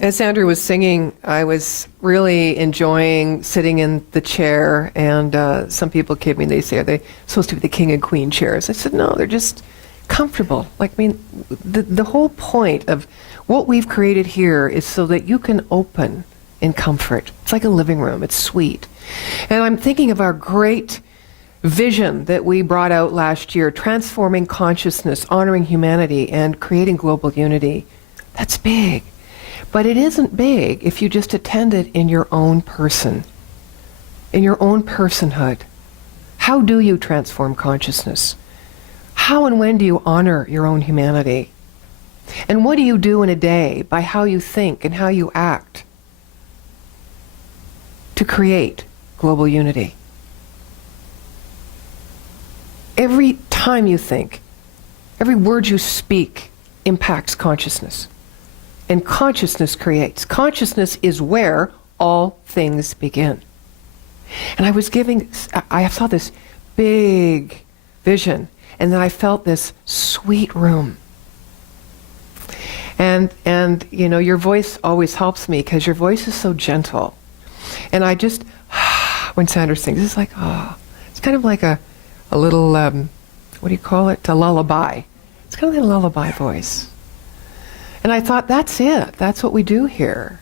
As Andrew was singing, I was really enjoying sitting in the chair, and some people came in, they say, are they supposed to be the king and queen chairs? I said, no, they're just comfortable. Like, I mean, the whole point of what we've created here is so that you can open in comfort. It's like a living room. It's sweet. And I'm thinking of our great vision that we brought out last year, transforming consciousness, honoring humanity, and creating global unity. That's big. But it isn't big if you just attend it in your own person, in your own personhood. How do you transform consciousness? How and when do you honor your own humanity? And what do you do in a day by how you think and how you act to create global unity? Every time you think, every word you speak impacts consciousness. And consciousness creates. Consciousness is where all things begin. And I saw this big vision, and then I felt this sweet room. And you know, your voice always helps me because your voice is so gentle. And I just, when Sandra sings, it's like, it's kind of like a little, what do you call it? A lullaby. It's kind of like a lullaby voice. And I thought, that's it. That's what we do here,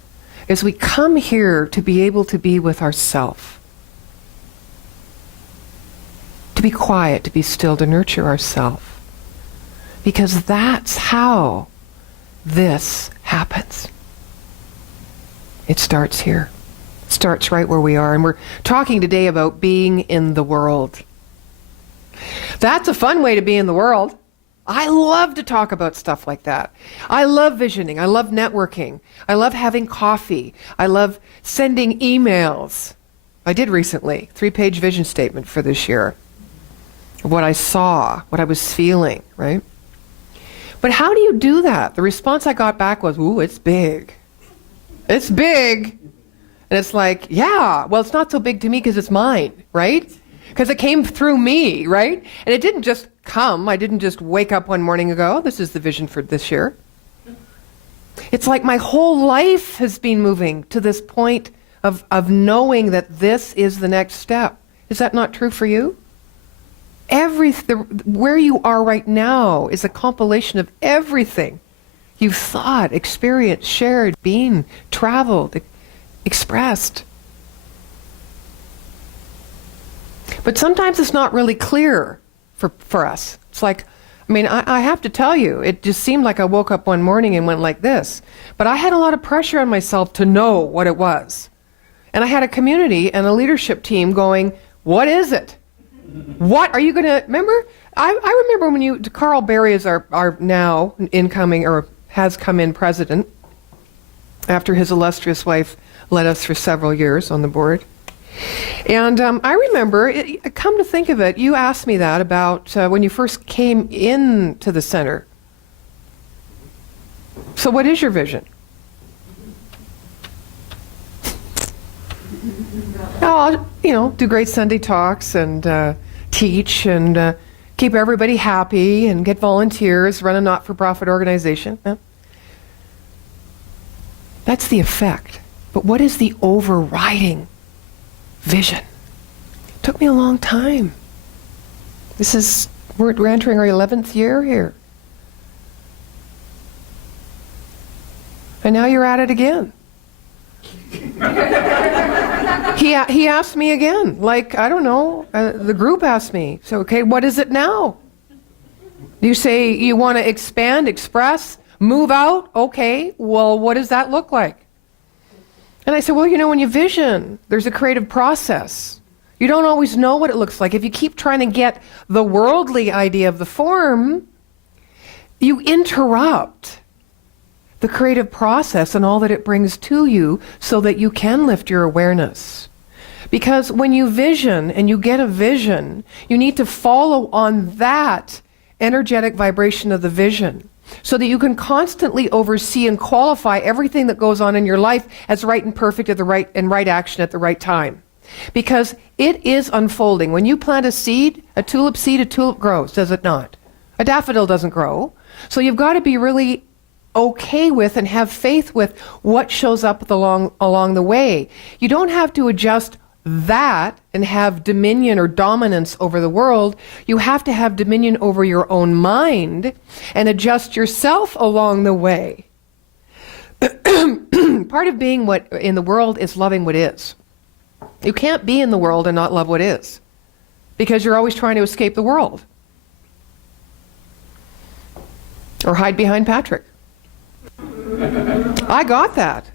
is we come here to be able to be with ourself, to be quiet, to be still, to nurture ourself. Because that's how this happens. It starts here. It starts right where we are. And we're talking today about being in the world. That's a fun way to be in the world. I love to talk about stuff like that. I love visioning. I love networking. I love having coffee. I love sending emails. I did recently, 3-page vision statement for this year. What I saw, what I was feeling, right? But how do you do that? The response I got back was, ooh, it's big. It's big. And it's like, yeah, well, it's not so big to me because it's mine, right? Because it came through me, right? And it didn't just come. I didn't just wake up one morning and go, oh, this is the vision for this year. It's like my whole life has been moving to this point of knowing that this is the next step. Is that not true for you? Where you are right now is a compilation of everything you've thought, experienced, shared, been, traveled, expressed. But sometimes it's not really clear for us. It's like, I mean, I have to tell you, it just seemed like I woke up one morning and went like this. But I had a lot of pressure on myself to know what it was. And I had a community and a leadership team going, what is it? What are you going to, remember? I remember when Carl Berry is our now incoming, or has come in president, after his illustrious wife led us for several years on the board. And I remember, come to think of it, you asked me that about when you first came into the center. So what is your vision? Oh, do great Sunday talks and teach and keep everybody happy and get volunteers, run a not-for-profit organization. Yeah. That's the effect. But what is the overriding vision? It took me a long time. We're entering our 11th year here. And now you're at it again. He asked me again, like, I don't know, the group asked me, so okay, what is it now? You say you want to expand, express, move out? Okay, well, what does that look like? And I said, well, when you vision, there's a creative process. You don't always know what it looks like. If you keep trying to get the worldly idea of the form, you interrupt the creative process and all that it brings to you so that you can lift your awareness. Because when you vision and you get a vision, you need to follow on that energetic vibration of the vision, so that you can constantly oversee and qualify everything that goes on in your life as right and perfect at the right action at the right time. Because it is unfolding. When you plant a tulip grows, does it not? A daffodil doesn't grow. So you've got to be really okay with and have faith with what shows up along the way. You don't have to adjust that and have dominion or dominance over the world. You have to have dominion over your own mind and adjust yourself along the way. Part of being what in the world is loving what is. You can't be in the world and not love what is, because you're always trying to escape the world or hide behind Patrick. I got that.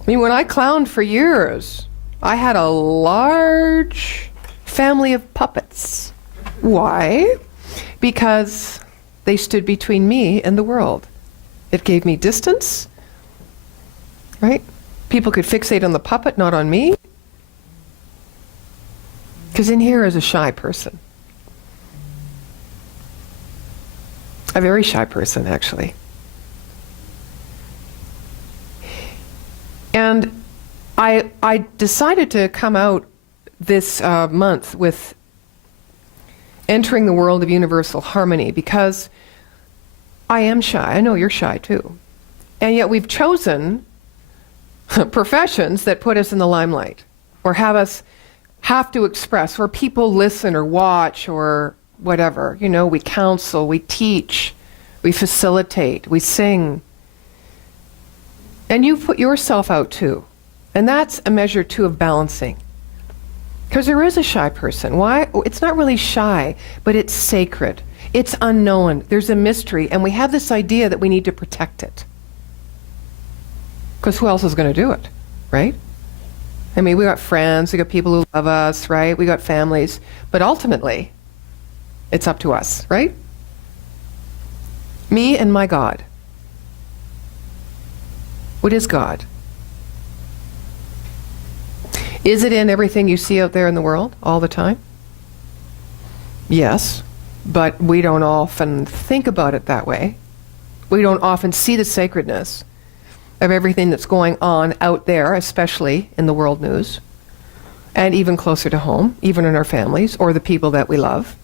I mean, when I clowned for years, I had a large family of puppets. Why? Because they stood between me and the world. It gave me distance, right? People could fixate on the puppet, not on me. Because in here is a shy person. A very shy person, actually. And I decided to come out this month with entering the world of universal harmony, because I am shy. I know you're shy too. And yet we've chosen professions that put us in the limelight, or have us have to express, where people listen or watch or whatever. You know, we counsel, we teach, we facilitate, we sing. And you put yourself out too. And that's a measure too of balancing. Because there is a shy person. Why? It's not really shy, but it's sacred. It's unknown. There's a mystery. And we have this idea that we need to protect it. Because who else is going to do it, right? I mean, we got friends, we got people who love us, right? We got families. But ultimately, it's up to us, right? Me and my God. What is God? Is it in everything you see out there in the world all the time? Yes, but we don't often think about it that way. We don't often see the sacredness of everything that's going on out there, especially in the world news, and even closer to home, even in our families or the people that we love.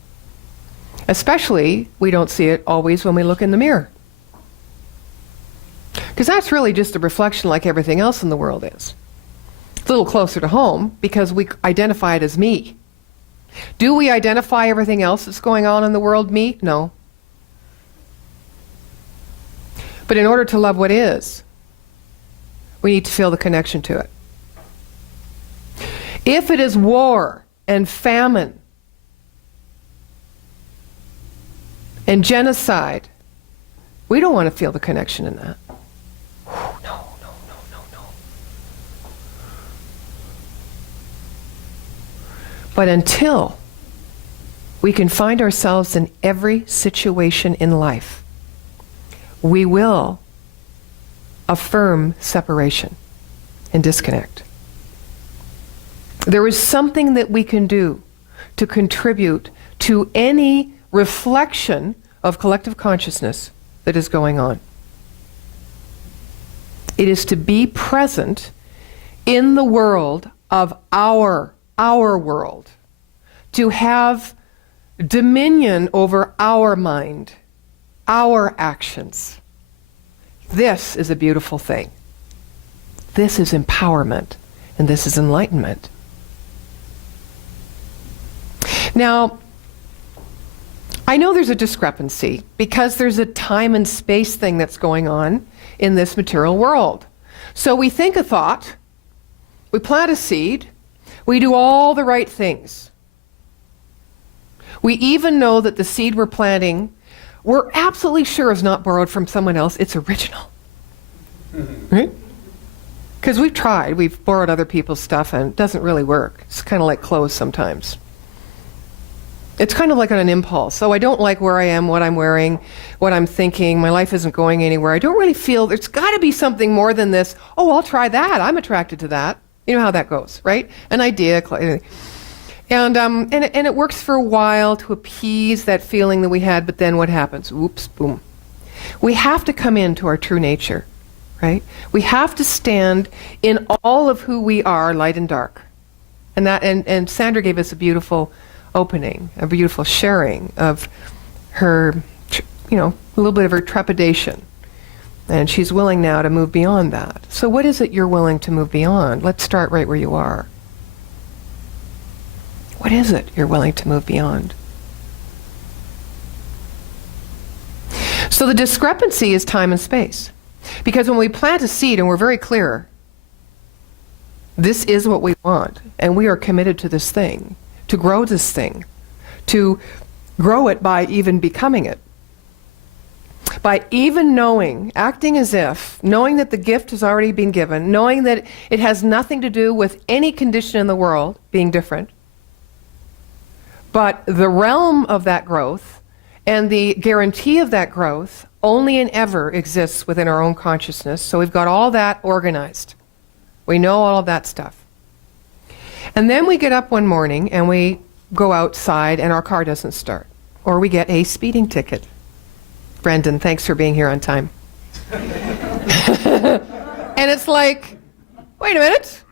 Especially, we don't see it always when we look in the mirror. Because that's really just a reflection like everything else in the world is. It's a little closer to home because we identify it as me. Do we identify everything else that's going on in the world me? No. But in order to love what is, we need to feel the connection to it. If it is war and famine and genocide, we don't want to feel the connection in that. No. But until we can find ourselves in every situation in life, we will affirm separation and disconnect. There is something that we can do to contribute to any reflection of collective consciousness that is going on. It is to be present in the world of our world, to have dominion over our mind, our actions. This is a beautiful thing. This is empowerment, and this is enlightenment. Now, I know there's a discrepancy because there's a time and space thing that's going on in this material world. So we think a thought, we plant a seed, we do all the right things. We even know that the seed we're planting, we're absolutely sure is not borrowed from someone else, it's original. Right? Because we've tried, we've borrowed other people's stuff and it doesn't really work. It's kind of like clothes sometimes. It's kind of like on an impulse. So I don't like where I am, what I'm wearing, what I'm thinking. My life isn't going anywhere. I don't really feel there's got to be something more than this. Oh, I'll try that. I'm attracted to that. You know how that goes, right? An idea. And it works for a while to appease that feeling that we had, but then what happens? Oops, boom. We have to come into our true nature, right? We have to stand in all of who we are, light and dark. And Sandra gave us a beautiful opening, a beautiful sharing of her, a little bit of her trepidation And she's willing now to move beyond that. So what is it you're willing to move beyond? Let's start right where you are. What is it you're willing to move beyond? So the discrepancy is time and space. Because when we plant a seed and we're very clear, this is what we want, and we are committed to this thing, to grow this thing, to grow it by even becoming it. By even knowing, acting as if, knowing that the gift has already been given, knowing that it has nothing to do with any condition in the world being different, but the realm of that growth and the guarantee of that growth only and ever exists within our own consciousness. So we've got all that organized. We know all of that stuff. And then we get up one morning and we go outside and our car doesn't start. Or we get a speeding ticket. Brendan, thanks for being here on time. And it's like, wait a minute.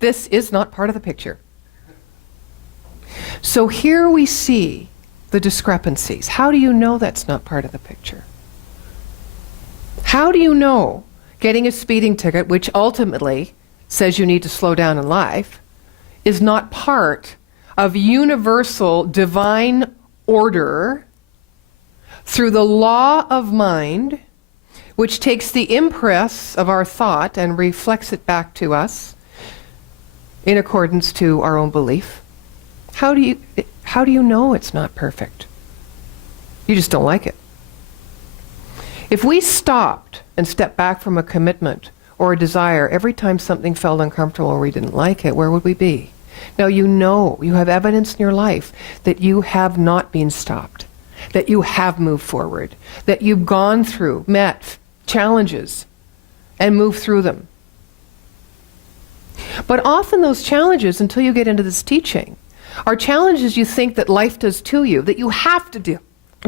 This is not part of the picture. So here we see the discrepancies. How do you know that's not part of the picture? How do you know getting a speeding ticket, which ultimately says you need to slow down in life, is not part of universal divine order through the law of mind, which takes the impress of our thought and reflects it back to us in accordance to our own belief? How do you know it's not perfect? You just don't like it. If we stopped and stepped back from a commitment or a desire every time something felt uncomfortable or we didn't like it, where would we be? Now you know, you have evidence in your life that you have not been stopped, that you have moved forward, that you've gone through, met challenges, and moved through them. But often those challenges, until you get into this teaching, are challenges you think that life does to you, that you have to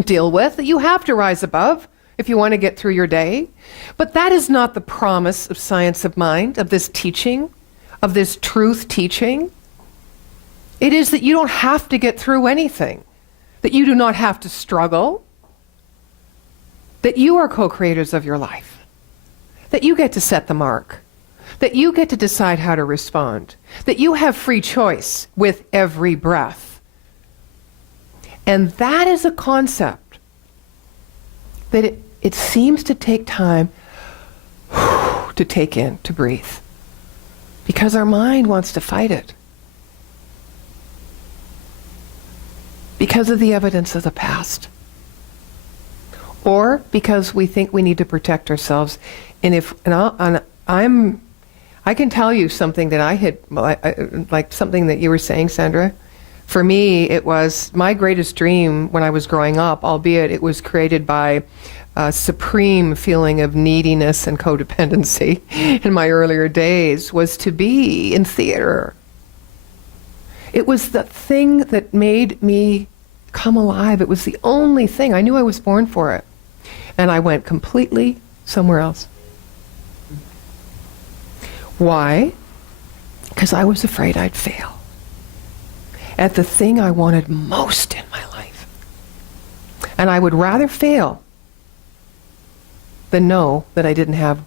deal with, that you have to rise above if you want to get through your day. But that is not the promise of science of mind, of this teaching, of this truth teaching. It is that you don't have to get through anything, that you do not have to struggle, that you are co-creators of your life, that you get to set the mark, that you get to decide how to respond, that you have free choice with every breath. And that is a concept that it seems to take time to take in, to breathe, because our mind wants to fight it. Because of the evidence of the past. Or because we think we need to protect ourselves. And I can tell you something that I had, like something that you were saying, Sandra. For me, it was my greatest dream when I was growing up, albeit it was created by a supreme feeling of neediness and codependency in my earlier days, was to be in theater. It was the thing that made me come alive. It was the only thing. I knew I was born for it. And I went completely somewhere else. Why? Because I was afraid I'd fail at the thing I wanted most in my life. And I would rather fail than know that I didn't have,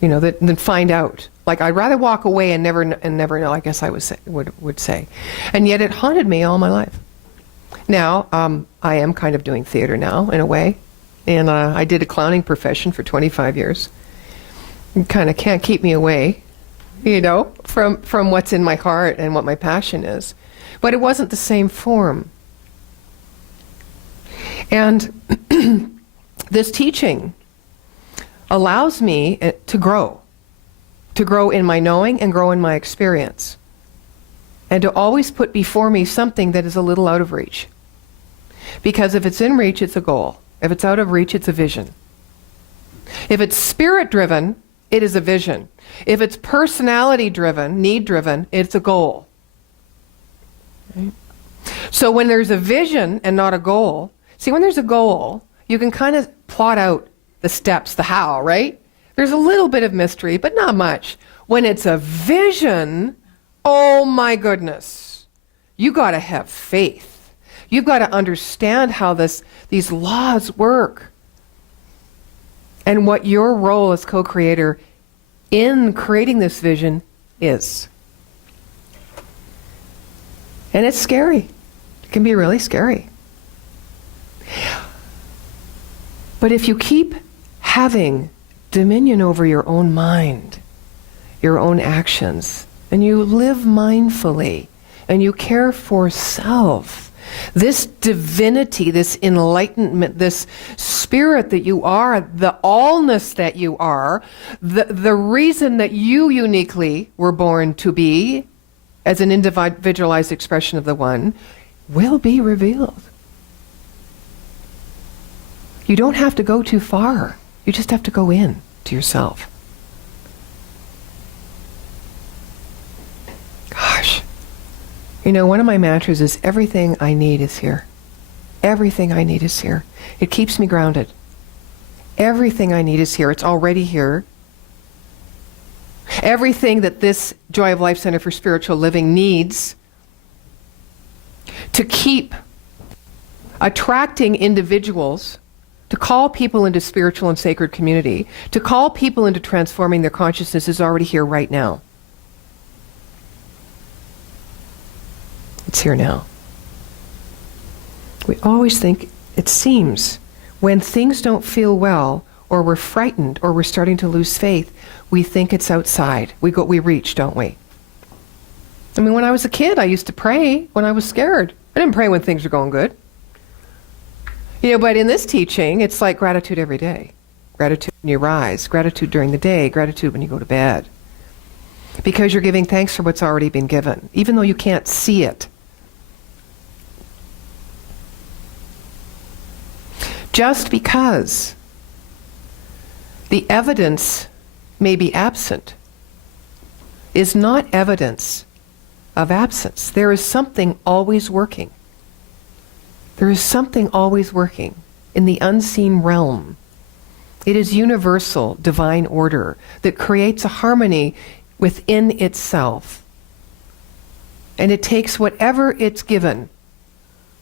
than find out. Like, I'd rather walk away and never know, I guess I would say. And yet it haunted me all my life. Now, I am kind of doing theater now, in a way. And I did a clowning profession for 25 years. It kind of can't keep me away, from what's in my heart and what my passion is. But it wasn't the same form. And this teaching allows me to grow in my knowing and grow in my experience. And to always put before me something that is a little out of reach. Because if it's in reach, it's a goal. If it's out of reach, it's a vision. If it's spirit-driven, it is a vision. If it's personality-driven, need-driven, it's a goal. Right? So when there's a vision and not a goal, see, when there's a goal, you can kind of plot out the steps, the how, right? There's a little bit of mystery, but not much. When it's a vision, oh my goodness, you got to have faith. You've got to understand how these laws work. and what your role as co-creator in creating this vision is. And it's scary. It can be really scary. But if you keep having dominion over your own mind, your own actions, and you live mindfully, and you care for self, this divinity, this enlightenment, this spirit that you are, the allness that you are, the reason that you uniquely were born to be as an individualized expression of the One, will be revealed. You don't have to go too far. You just have to go in to yourself. Gosh. You know, one of my mantras is, everything I need is here. Everything I need is here. It keeps me grounded. Everything I need is here. It's already here. Everything that this Joy of Life Center for Spiritual Living needs to keep attracting individuals, to call people into spiritual and sacred community, to call people into transforming their consciousness, is already here right now. It's here now. We always think, it seems, when things don't feel well, or we're frightened, or we're starting to lose faith, we think it's outside. We reach, don't we? I mean, when I was a kid, I used to pray when I was scared. I didn't pray when things were going good. You know, but in this teaching, it's like gratitude every day. Gratitude when you rise, gratitude during the day, gratitude when you go to bed. Because you're giving thanks for what's already been given, even though you can't see it. Just because the evidence may be absent is not evidence of absence. There is something always working. There is something always working in the unseen realm. It is universal divine order that creates a harmony within itself. And it takes whatever it's given.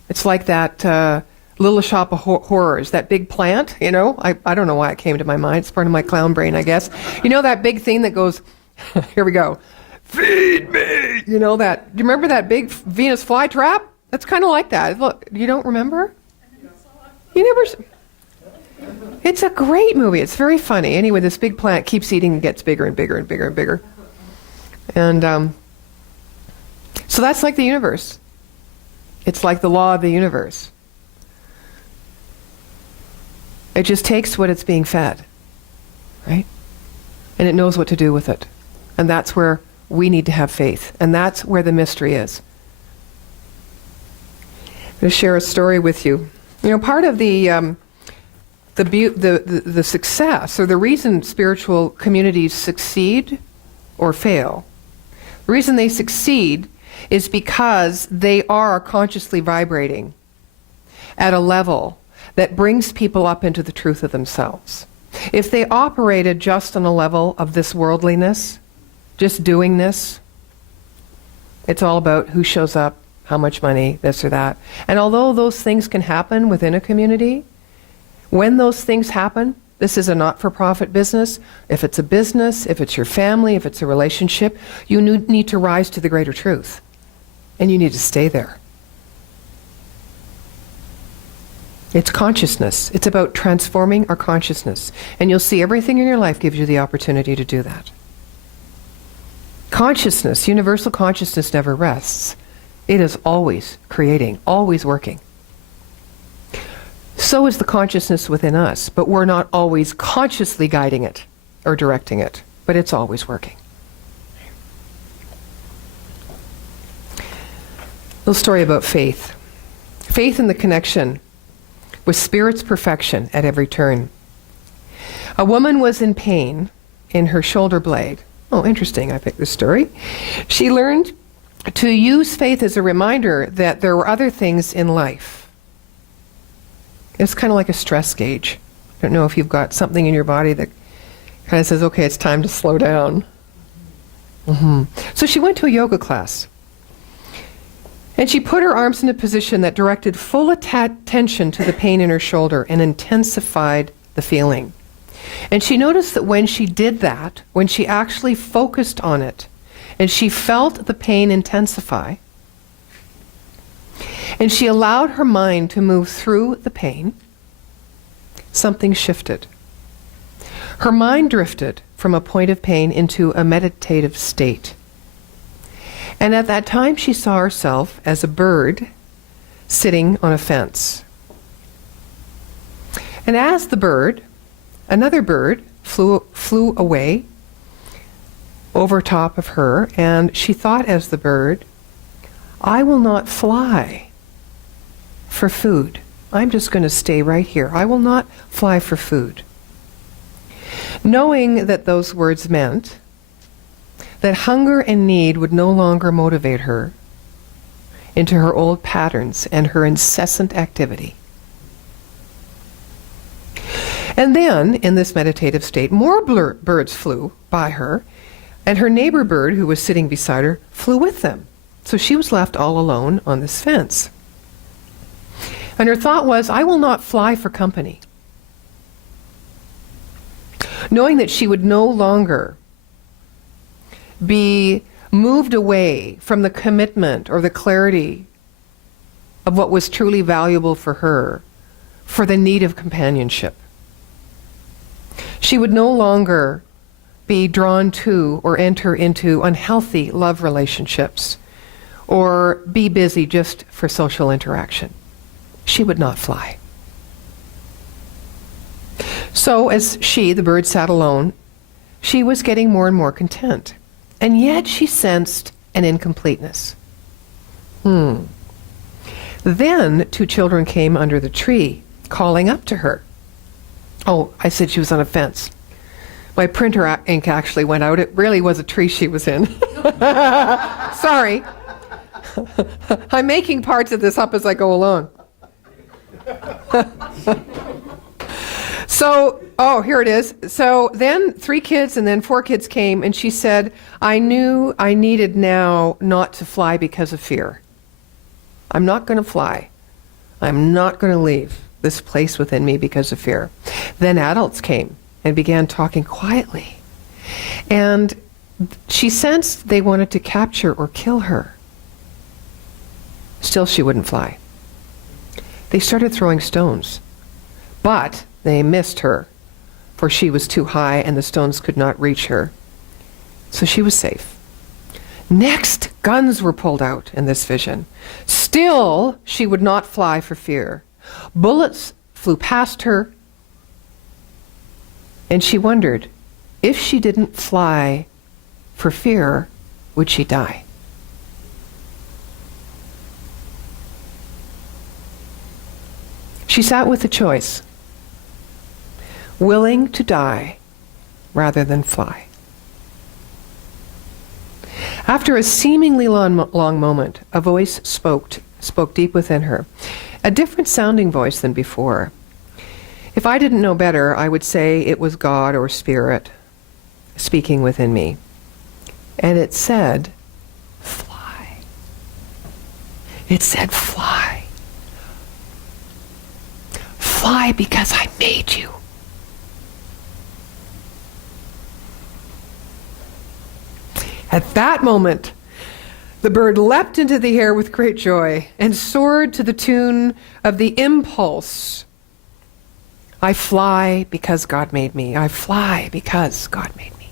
It's like that Little Shop of Horrors, that big plant, you know? I don't know why it came to my mind. It's part of my clown brain, I guess. You know that big thing that goes, here we go, feed me! You know that, do you remember that big Venus flytrap? That's kind of like that. Look, you don't remember? You never... It's a great movie. It's very funny. Anyway, this big plant keeps eating and gets bigger and bigger and bigger and bigger. And so that's like the universe. It's like the law of the universe. It just takes what it's being fed, right? And it knows what to do with it. And that's where we need to have faith. And that's where the mystery is. I'm going to share a story with you. You know, part of the success, or the reason spiritual communities succeed or fail, the reason they succeed is because they are consciously vibrating at a level that brings people up into the truth of themselves. If they operated just on a level of this worldliness, just doing this, it's all about who shows up, how much money, this or that. And although those things can happen within a community, when those things happen, this is a not-for-profit business. If it's a business, if it's your family, if it's a relationship, you need to rise to the greater truth. And you need to stay there. It's consciousness. It's about transforming our consciousness. And you'll see everything in your life gives you the opportunity to do that. Consciousness, universal consciousness, never rests. It is always creating, always working. So is the consciousness within us, but we're not always consciously guiding it or directing it, but it's always working. A little story about faith. Faith in the connection with Spirit's perfection at every turn. A woman was in pain in her shoulder blade. Oh, interesting, I picked this story. She learned to use faith as a reminder that there were other things in life. It's kind of like a stress gauge. I don't know if you've got something in your body that kind of says, okay, it's time to slow down. So she went to a yoga class. And she put her arms in a position that directed full attention to the pain in her shoulder and intensified the feeling. And she noticed that when she did that, when she actually focused on it, and she felt the pain intensify, and she allowed her mind to move through the pain, something shifted. Her mind drifted from a point of pain into a meditative state. And at that time, she saw herself as a bird sitting on a fence. And as the bird, another bird flew away over top of her, and she thought as the bird, I will not fly for food. I'm just going to stay right here. I will not fly for food. Knowing that those words meant that hunger and need would no longer motivate her into her old patterns and her incessant activity. And then, in this meditative state, more birds flew by her, and her neighbor bird, who was sitting beside her, flew with them. So she was left all alone on this fence. And her thought was, I will not fly for company. Knowing that she would no longer be moved away from the commitment or the clarity of what was truly valuable for her, for the need of companionship. She would no longer be drawn to or enter into unhealthy love relationships or be busy just for social interaction. She would not fly. So as she, the bird, sat alone, she was getting more and more content. And yet she sensed an incompleteness. Then 2 children came under the tree, calling up to her. Oh, I said she was on a fence. My printer ink actually went out. It really was a tree she was in. Sorry. I'm making parts of this up as I go along. So, here it is. So then 3 kids and then 4 kids came, and she said, I knew I needed now not to fly because of fear. I'm not going to fly. I'm not going to leave this place within me because of fear. Then adults came and began talking quietly. And she sensed they wanted to capture or kill her. Still, she wouldn't fly. They started throwing stones, but they missed her, for she was too high and the stones could not reach her. So she was safe. Next, guns were pulled out in this vision. Still, she would not fly for fear. Bullets flew past her, and she wondered, if she didn't fly for fear, would she die? She sat with a choice, willing to die rather than fly. After a seemingly long moment, a voice spoke deep within her, a different sounding voice than before. If I didn't know better, I would say it was God or Spirit speaking within me. And it said, fly. It said, fly. Fly because I made you. At that moment, the bird leapt into the air with great joy and soared to the tune of the impulse. I fly because God made me. I fly because God made me.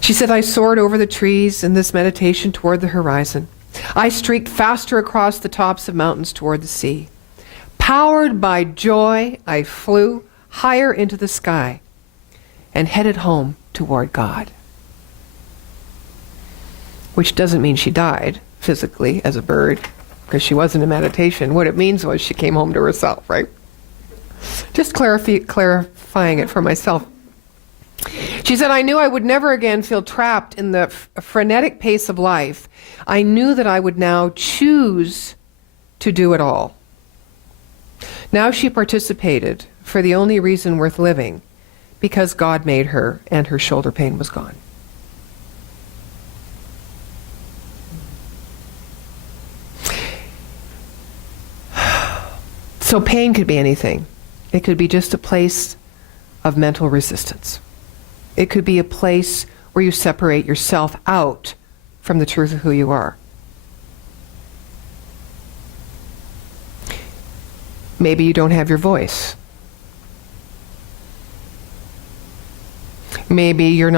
She said, I soared over the trees in this meditation toward the horizon. I streaked faster across the tops of mountains toward the sea. Powered by joy, I flew higher into the sky and headed home toward God. Which doesn't mean she died physically as a bird, because she wasn't in meditation. What it means was she came home to herself, right? Just clarifying it for myself. She said, I knew I would never again feel trapped in the frenetic pace of life. I knew that I would now choose to do it all. Now she participated for the only reason worth living, because God made her and her shoulder pain was gone. So pain could be anything. It could be just a place of mental resistance. It could be a place where you separate yourself out from the truth of who you are. Maybe you don't have your voice. Maybe you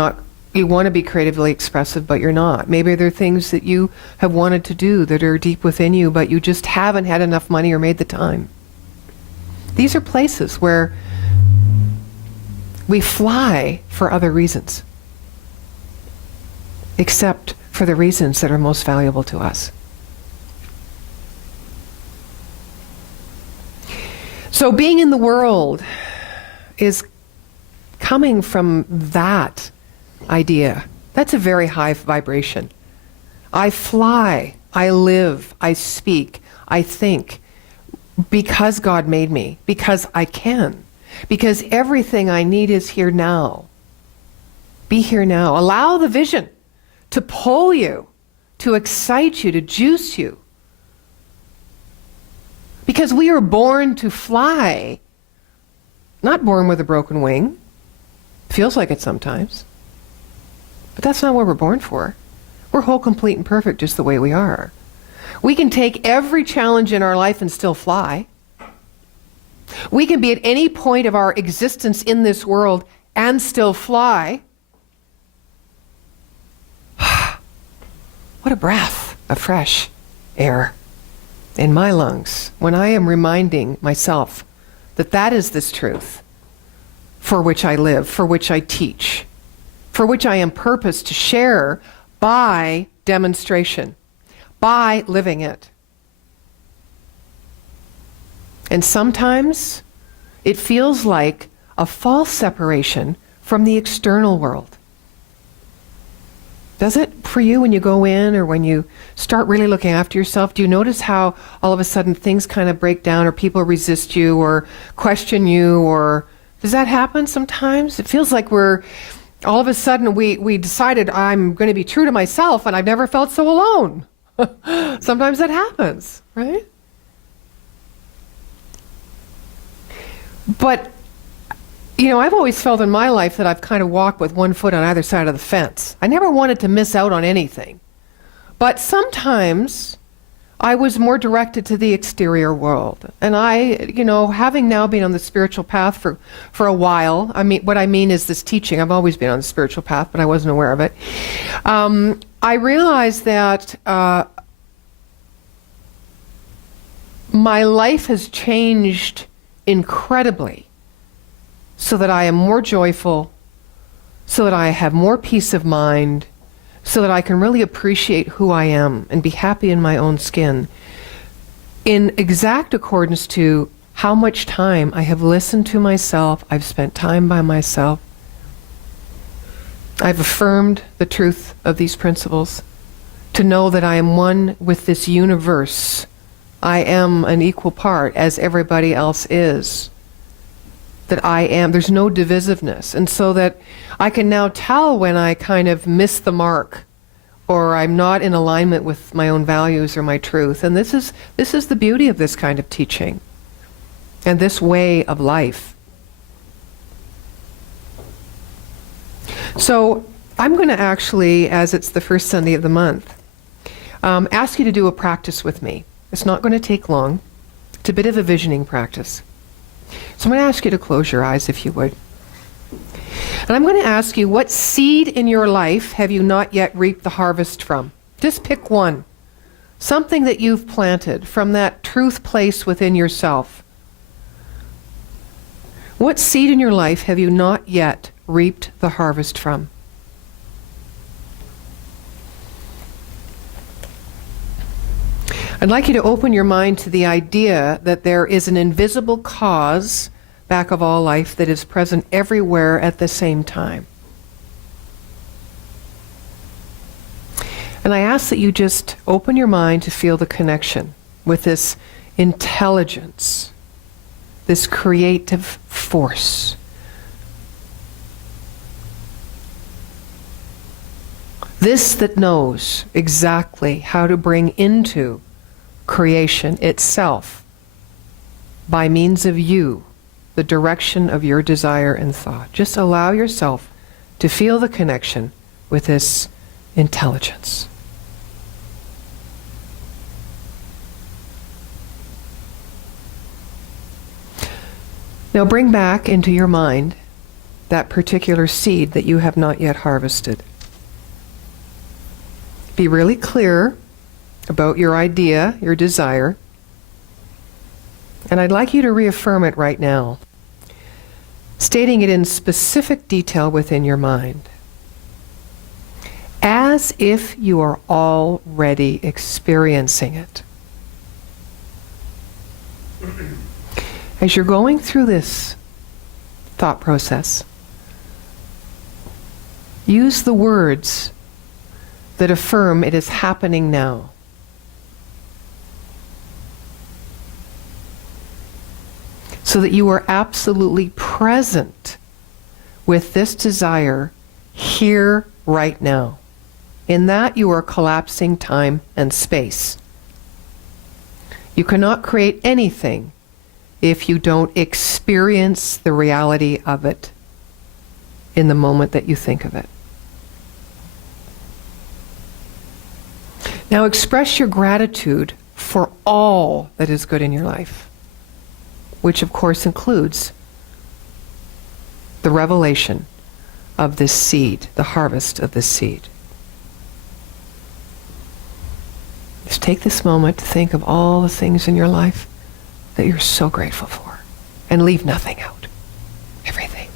want to be creatively expressive, but you're not. Maybe there are things that you have wanted to do that are deep within you, but you just haven't had enough money or made the time. These are places where we fly for other reasons, except for the reasons that are most valuable to us. So being in the world is coming from that idea. That's a very high vibration. I fly, I live, I speak, I think because God made me, because I can, because everything I need is here now. Be here now. Allow the vision to pull you, to excite you, to juice you. Because we are born to fly, not born with a broken wing. Feels like it sometimes. But that's not what we're born for. We're whole, complete, and perfect just the way we are. We can take every challenge in our life and still fly. We can be at any point of our existence in this world and still fly. What a breath of fresh air in my lungs when I am reminding myself that that is this truth for which I live, for which I teach, for which I am purposed to share by demonstration, by living it. And sometimes it feels like a false separation from the external world. Does it for you when you go in or when you start really looking after yourself? Do you notice how all of a sudden things kind of break down or people resist you or question you? Or does that happen sometimes? It feels like all of a sudden we decided I'm going to be true to myself and I've never felt so alone. Sometimes that happens, right? But I've always felt in my life that I've kind of walked with one foot on either side of the fence. I never wanted to miss out on anything. But sometimes I was more directed to the exterior world. And having now been on the spiritual path for a while, what I mean is this teaching. I've always been on the spiritual path, but I wasn't aware of it. I realized that my life has changed incredibly, so that I am more joyful, so that I have more peace of mind, so that I can really appreciate who I am and be happy in my own skin, in exact accordance to how much time I have listened to myself, I've spent time by myself, I've affirmed the truth of these principles, to know that I am one with this universe. I am an equal part as everybody else is. That I am, there's no divisiveness. And so that I can now tell when I kind of miss the mark or I'm not in alignment with my own values or my truth. And this is the beauty of this kind of teaching and this way of life. So I'm going to actually, as it's the first Sunday of the month, ask you to do a practice with me. It's not going to take long. It's a bit of a visioning practice. So I'm going to ask you to close your eyes if you would. And I'm going to ask you, what seed in your life have you not yet reaped the harvest from? Just pick one. Something that you've planted from that truth place within yourself. What seed in your life have you not yet reaped the harvest from? I'd like you to open your mind to the idea that there is an invisible cause back of all life that is present everywhere at the same time. And I ask that you just open your mind to feel the connection with this intelligence, this creative force. This that knows exactly how to bring into creation itself by means of you the direction of your desire and thought. Just allow yourself to feel the connection with this intelligence. Now bring back into your mind that particular seed that you have not yet harvested. Be really clear about your idea, your desire. And I'd like you to reaffirm it right now, stating it in specific detail within your mind, as if you are already experiencing it. As you're going through this thought process, use the words that affirm it is happening now. So that you are absolutely present with this desire here, right now. In that you are collapsing time and space. You cannot create anything if you don't experience the reality of it in the moment that you think of it. Now express your gratitude for all that is good in your life, which of course includes the revelation of this seed, the harvest of this seed. Just take this moment to think of all the things in your life that you're so grateful for, and leave nothing out. Everything.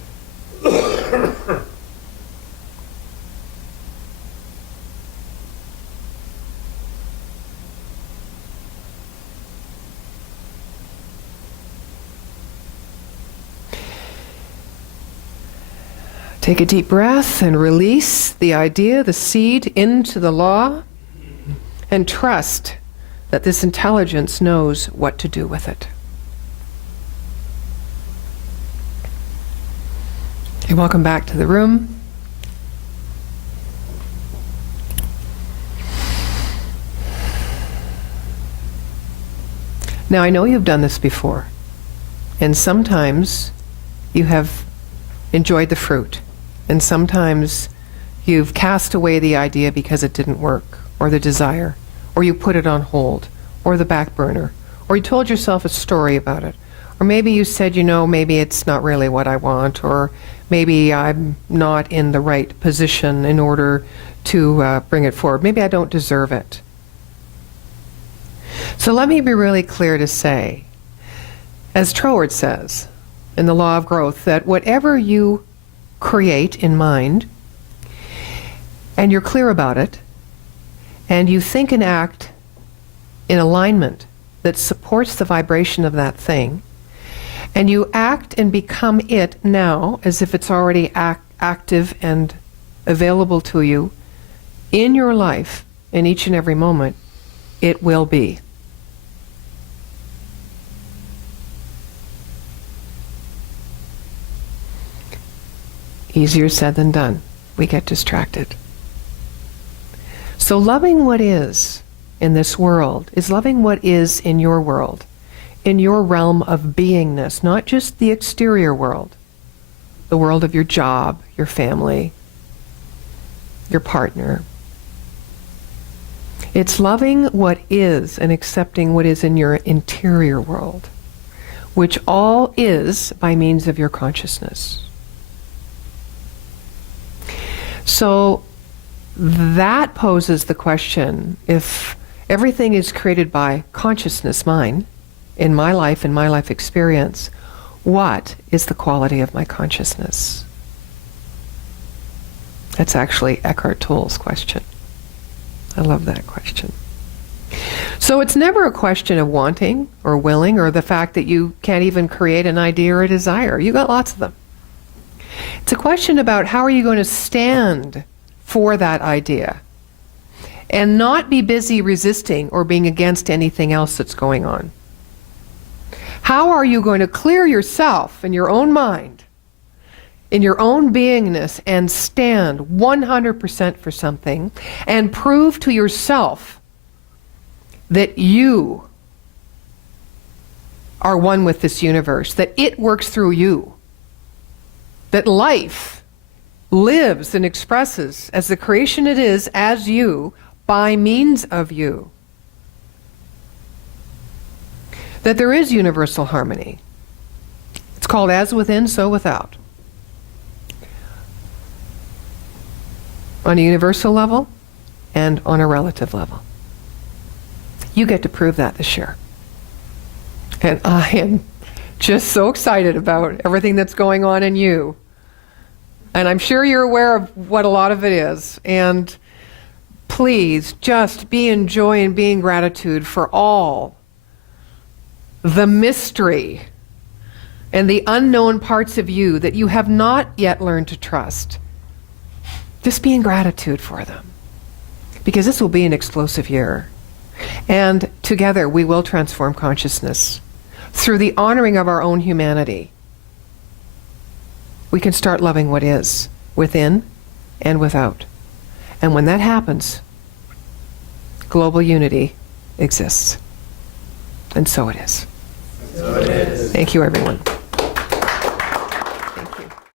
Take a deep breath and release the idea, the seed, into the law, and trust that this intelligence knows what to do with it. Okay, welcome back to the room. Now, I know you've done this before, and sometimes you have enjoyed the fruit, and sometimes you've cast away the idea because it didn't work, or the desire, or you put it on hold, or the back burner, or you told yourself a story about it, or maybe you said, maybe it's not really what I want, or maybe I'm not in the right position in order to bring it forward. Maybe I don't deserve it. So let me be really clear to say, as Troward says in the Law of Growth, that whatever you create in mind, and you're clear about it, and you think and act in alignment that supports the vibration of that thing, and you act and become it now as if it's already active and available to you in your life in each and every moment, it will be. Easier said than done. We get distracted. So loving what is in this world is loving what is in your world, in your realm of beingness, not just the exterior world, the world of your job, your family, your partner. It's loving what is and accepting what is in your interior world, which all is by means of your consciousness. So that poses the question, if everything is created by consciousness, mine, in my life experience, what is the quality of my consciousness? That's actually Eckhart Tolle's question. I love that question. So it's never a question of wanting or willing or the fact that you can't even create an idea or a desire. You got lots of them. It's a question about how are you going to stand for that idea and not be busy resisting or being against anything else that's going on. How are you going to clear yourself in your own mind, in your own beingness, and stand 100% for something and prove to yourself that you are one with this universe, that it works through you, that life lives and expresses as the creation it is as you by means of you, that there is universal harmony. It's called as within, so without. On a universal level and on a relative level. You get to prove that this year. And I am just so excited about everything that's going on in you. And I'm sure you're aware of what a lot of it is. And please just be in joy and be in gratitude for all the mystery and the unknown parts of you that you have not yet learned to trust. Just be in gratitude for them. Because this will be an explosive year. And together we will transform consciousness. Through the honoring of our own humanity, we can start loving what is, within and without. And when that happens, global unity exists. And so it is. So it is. Thank you, everyone.